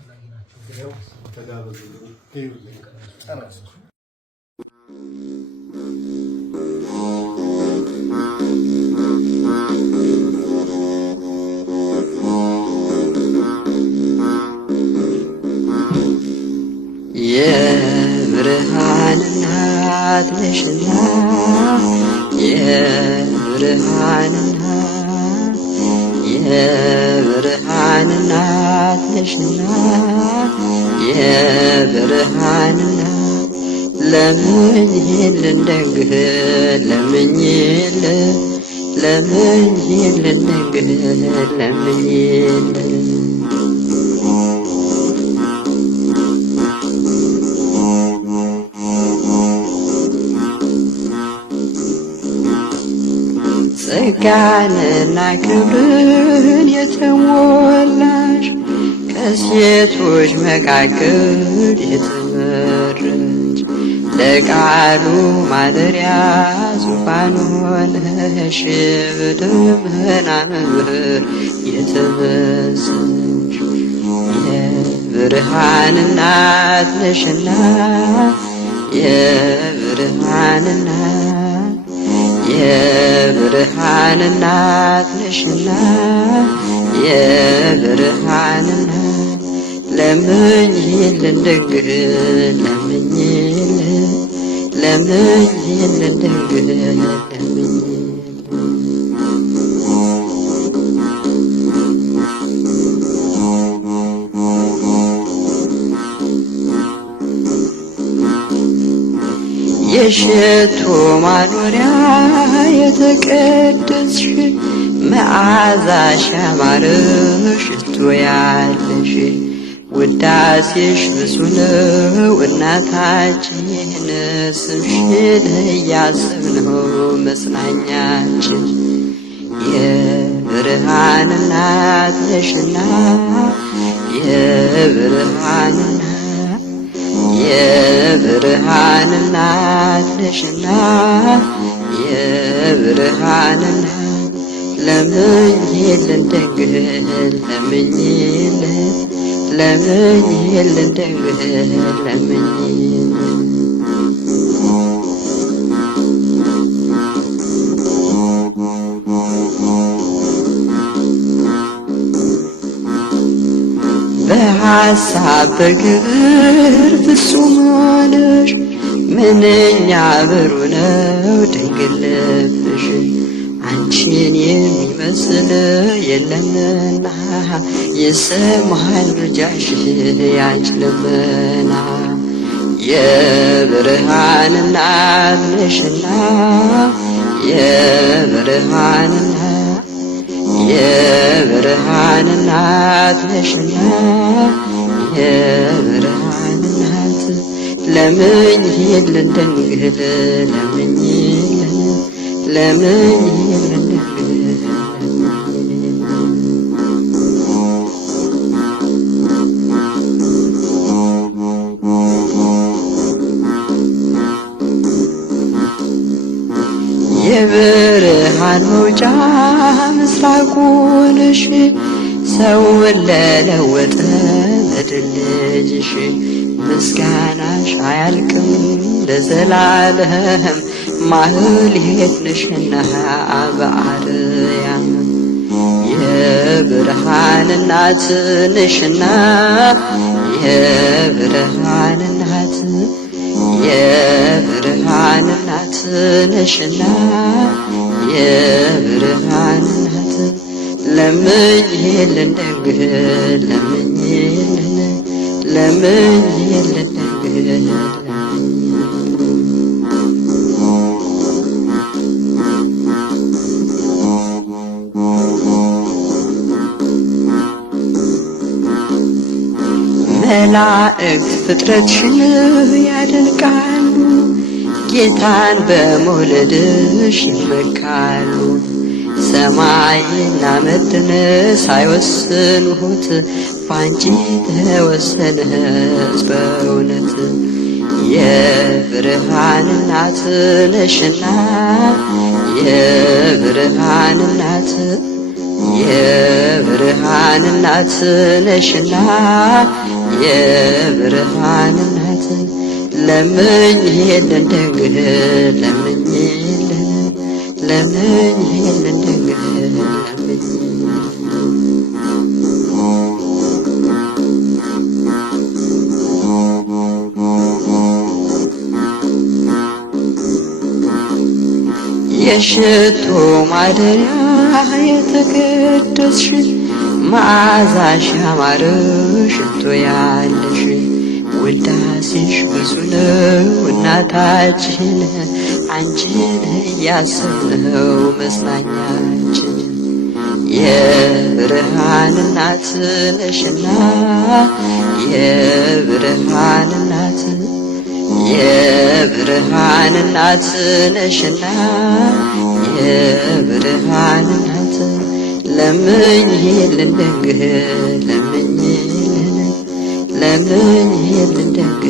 አስፈላጊ ናቸው። የብርሃን እናት ነሽና የብርሃን እናት የብርሃን እናት ነሽና የብርሃን እናት ለምኝልን ደግህ ለምኝልን ለምኝልን ደግህ ለምኝልን ጸጋንና ክብርን የተሞላሽ ከሴቶች መካከል የተመረጥሽ ለቃሉ ማደሪያ ዙፋን ሆነሽ በደመና መምህር የተበሰርሽ የብርሃን እናት ነሽና የብርሃን እናት የብርሃን እናት ነሽና የብርሃን እናት ለምኝልን ደግህ ለምኝልን ለምኝልን ደግህ ለምኝልን የሽቱ ማኖሪያ የተቀደስሽ መዓዛሽ ያማረ ሽቶ ያለሽ ውዳሴሽ ብዙ ነው እናታችን ስምሽን እያሰብነው መጽናኛችን የብርሃን እናት ነሽና የብርሃን እናት የብርሃን እናት ነሽና የብርሃን እናት ለምኝልን ደግህ ለምኝልን ለምኝልን ደግህ ለምኝልን በሐሳብ በግብር ፍጹም ሆነሽ ምንኛ ብሩህ ነው ድንግል ልብሽ አንቺን የሚመስል የለምና ይሰማል ምልጃሽ ያንቺ ልመና የብርሃን እናት ነሽና የብርሃን እናት የብርሃን እናት ነሽና የብርሃን እናት ለምኝልን ድንግል ለምኝልን ለምኝልን ድንግል የብርሃን መውጫ ምስራቁ ነሽ ሰውን ለለወጠ በድል ልጅሽ ምስጋናሽ አያልቅም ለዘላለም ማህሌት ነሽና በአርያም የብርሃን እናት ነሽና የብርሃን እናት የብርሃን እናት ነሽና የብርሃን እናት ለምኝልን ደግህ ለምኝልን ለምኝልን ደግህ መላእክት ፍጥረትሽን ያደንቃሉ ጌታን በመውለድሽ ይመካሉ ሰማይና ምድርን ሳይወስኑት ባንቺ ተወሰነ በእውነት የብርሃን እናት ነሽና የብርሃን እናት የብርሃን እናት ነሽና የብርሃን እናት ለምኝልን ደግህ ለምኝልን ለምኝልን ደግህ የሽቱ ማደሪያ የተቀደስሽ መዓዛሽ ያማረ ሽቶ ያለሽ ውዳሴሽ ብዙ ነው እናታችን አንቺን እያሰብነው መጽናኛችን የብርሃን እናት ነሽና የብርሃን እናት የብርሃን እናት ነሽና የብርሃን እናት ለምኝልን ደግህ ለምኝልን ለምኝልን ደግህ